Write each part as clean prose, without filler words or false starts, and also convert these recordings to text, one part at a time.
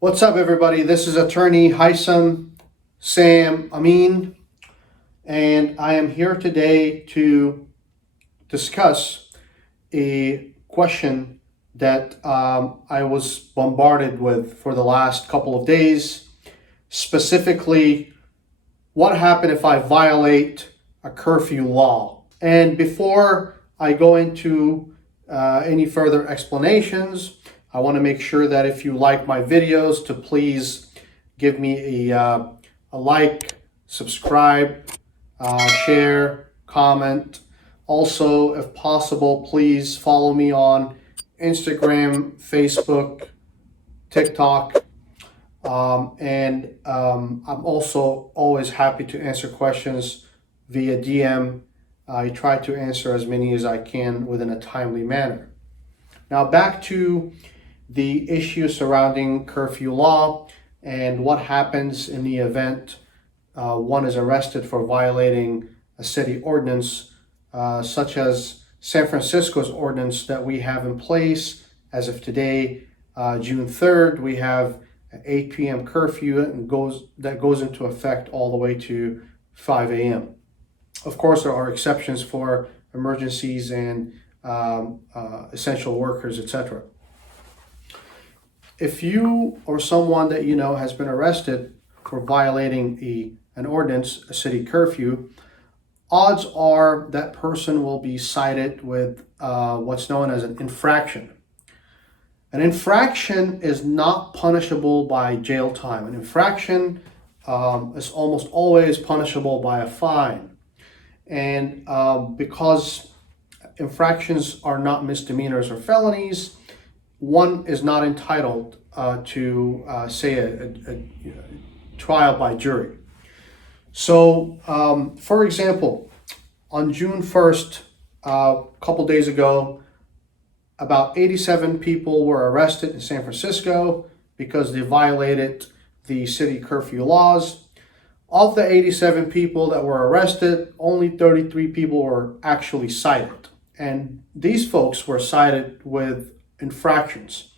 What's up, everybody? This is Attorney Haitham, Amin, and I am here today to discuss a question that I was bombarded with for the last couple of days. Specifically, what happens if I violate a curfew law? And before I go into any further explanations, I want to make sure that if you like my videos, to please give me a like, subscribe, share, comment. Also, if possible, please follow me on Instagram, Facebook, TikTok, and I'm also always happy to answer questions via DM. I try to answer as many as I can within a timely manner. Now, back to the issue surrounding curfew law and what happens in the event one is arrested for violating a city ordinance, such as San Francisco's ordinance that we have in place as of today, June 3rd. We have an 8 p.m. curfew that goes into effect all the way to 5 a.m. Of course, there are exceptions for emergencies and essential workers, etc. If you or someone that you know has been arrested for violating an ordinance, a city curfew, odds are that person will be cited with what's known as an infraction. An infraction is not punishable by jail time. An infraction is almost always punishable by a fine. And because infractions are not misdemeanors or felonies, one is not entitled to say a trial by jury. So, for example, on June 1st, a couple days ago, about 87 people were arrested in San Francisco because they violated the city curfew laws. Of the 87 people that were arrested, only 33 people were actually cited. And these folks were cited with infractions,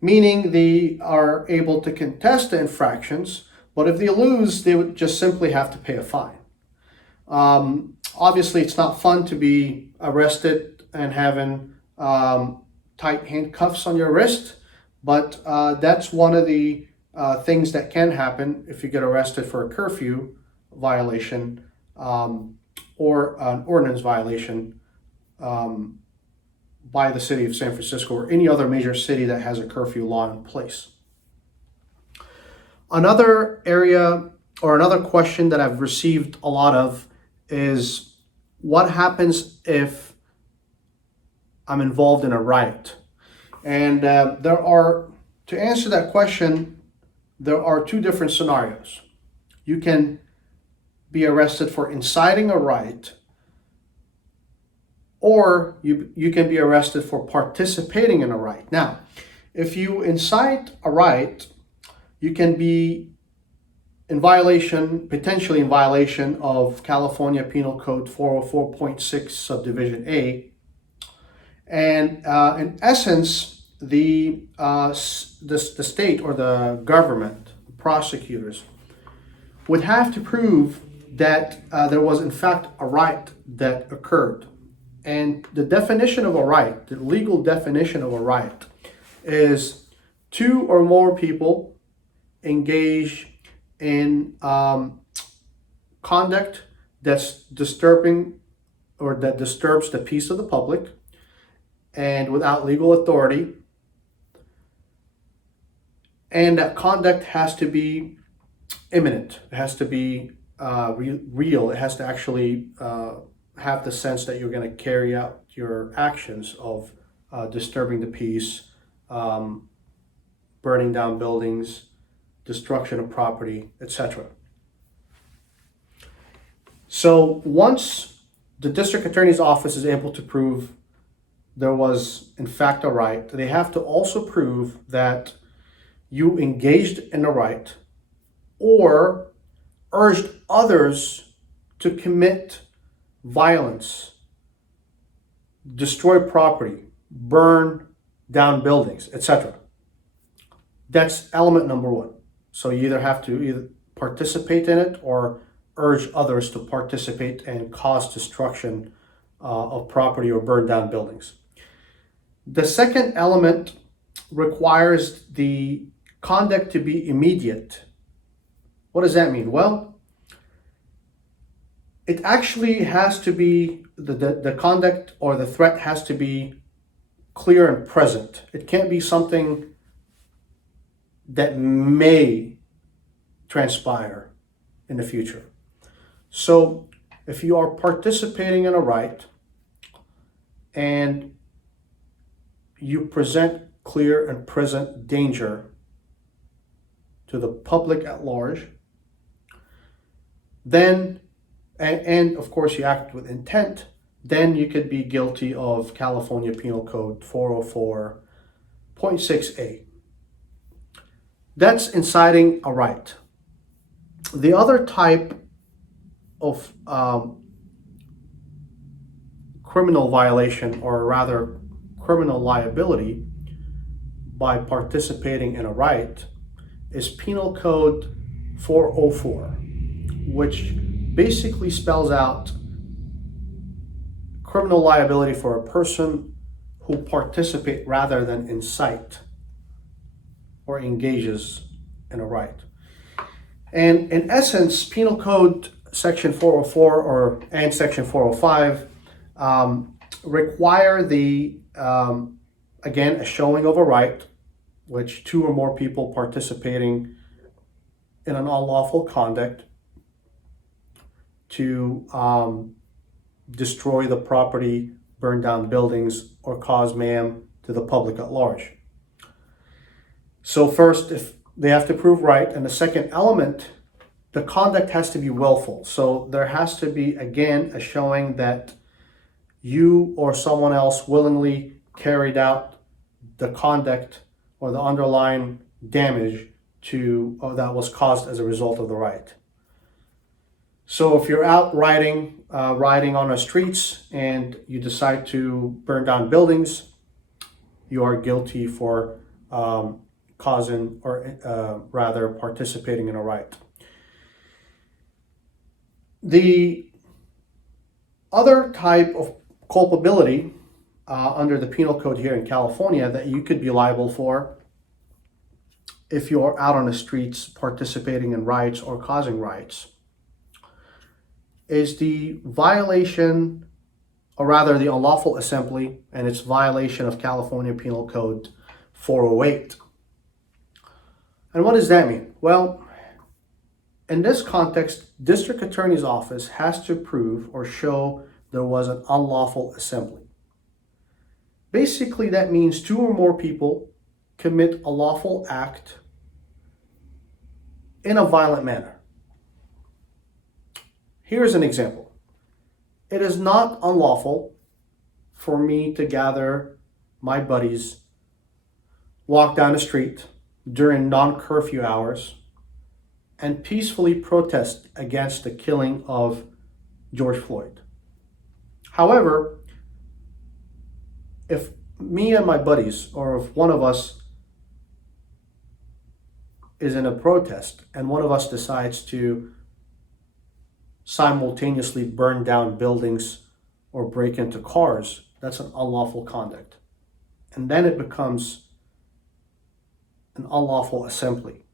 meaning they are able to contest the infractions, but if they lose, they would just simply have to pay a fine. Obviously, it's not fun to be arrested and having tight handcuffs on your wrist, but that's one of the things that can happen if you get arrested for a curfew violation or an ordinance violation by the city of San Francisco or any other major city that has a curfew law in place. Another area or another question that I've received a lot of is what happens if I'm involved in a riot? And to answer that question, there are two different scenarios. You can be arrested for inciting a riot, or you can be arrested for participating in a riot. Now, if you incite a riot, you can be potentially in violation of California Penal Code 404.6 subdivision A. And in essence, the state or the government, the prosecutors, would have to prove that there was in fact a riot that occurred. And the definition of a riot, the legal definition of a riot, is two or more people engage in conduct that's disturbing or that disturbs the peace of the public and without legal authority. And that conduct has to be imminent. It has to be real. It has to actually have the sense that you're going to carry out your actions of disturbing the peace, burning down buildings, destruction of property, etc. So once the district attorney's office is able to prove there was in fact a riot, they have to also prove that you engaged in a riot or urged others to commit violence, destroy property, burn down buildings, etc. That's element number one. So you either have to either participate in it or urge others to participate and cause destruction of property or burn down buildings. The second element requires the conduct to be immediate. What does that mean? Well, it actually has to be the conduct or the threat has to be clear and present. It can't be something that may transpire in the future. So if you are participating in a riot and you present clear and present danger to the public at large, then, and of course you act with intent, then you could be guilty of California Penal Code 404.6a. That's inciting a riot. The other type of criminal violation, or rather criminal liability by participating in a riot, is Penal Code 404, which basically spells out criminal liability for a person who participate rather than incite or engages in a riot. And in essence, Penal Code Section 404 and Section 405 require again, a showing of a riot, which two or more people participating in an unlawful conduct to destroy the property, burn down buildings, or cause mayhem to the public at large. So first, if they have to prove right, and the second element, the conduct has to be willful. So there has to be, again, a showing that you or someone else willingly carried out the conduct or the underlying damage that was caused as a result of the riot. So if you're out riding on the streets and you decide to burn down buildings, you are guilty for causing or rather participating in a riot. The other type of culpability under the penal code here in California that you could be liable for if you're out on the streets participating in riots or causing riots is the violation, or rather the unlawful assembly and its violation of California Penal Code 408. And what does that mean? Well, in this context, district attorney's office has to prove or show there was an unlawful assembly. Basically, that means two or more people commit a lawful act in a violent manner. Here's an example. It is not unlawful for me to gather my buddies, walk down the street during non-curfew hours, and peacefully protest against the killing of George Floyd. However, if me and my buddies, or if one of us is in a protest and one of us decides to simultaneously burn down buildings or break into cars, that's an unlawful conduct. And then it becomes an unlawful assembly.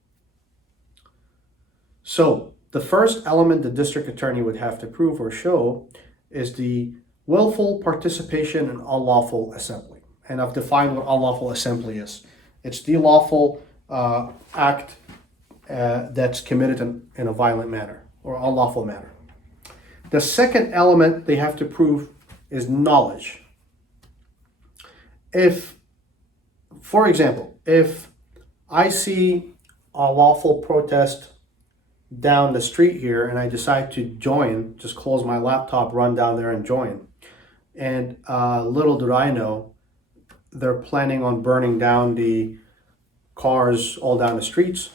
So the first element the district attorney would have to prove or show is the willful participation in unlawful assembly. And I've defined what unlawful assembly is. It's the lawful act that's committed in a violent manner or unlawful manner. The second element they have to prove is knowledge. If, for example, if I see a lawful protest down the street here and I decide to join, just close my laptop, run down there and join, and little do I know, they're planning on burning down the cars all down the streets,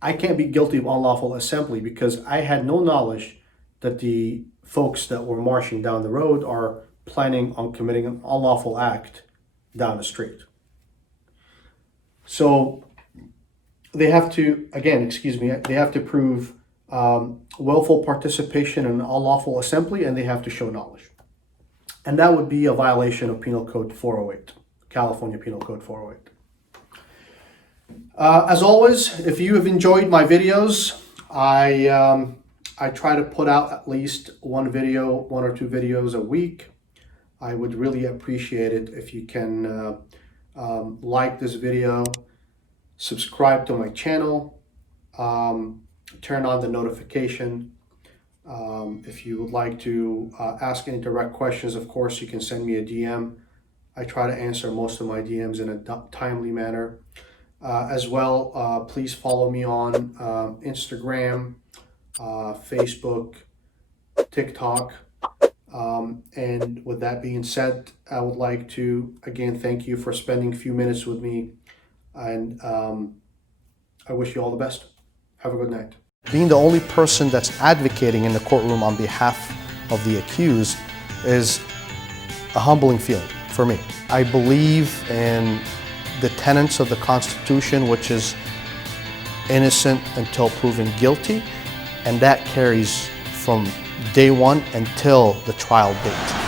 I can't be guilty of unlawful assembly because I had no knowledge that the folks that were marching down the road are planning on committing an unlawful act down the street. So they have to, again, excuse me, they have to prove willful participation in unlawful assembly, and they have to show knowledge. And that would be a violation of Penal Code 408, California Penal Code 408. As always, if you have enjoyed my videos, I try to put out at least one or two videos a week. I would really appreciate it if you can like this video, subscribe to my channel, turn on the notification. If you would like to ask any direct questions, of course, you can send me a DM. I try to answer most of my DMs in a timely manner. As well, please follow me on Instagram, Facebook, TikTok. And with that being said, I would like to again thank you for spending a few minutes with me, and I wish you all the best. Have a good night. Being the only person that's advocating in the courtroom on behalf of the accused is a humbling feeling for me. I believe in the tenets of the Constitution, which is innocent until proven guilty, and that carries from day one until the trial date.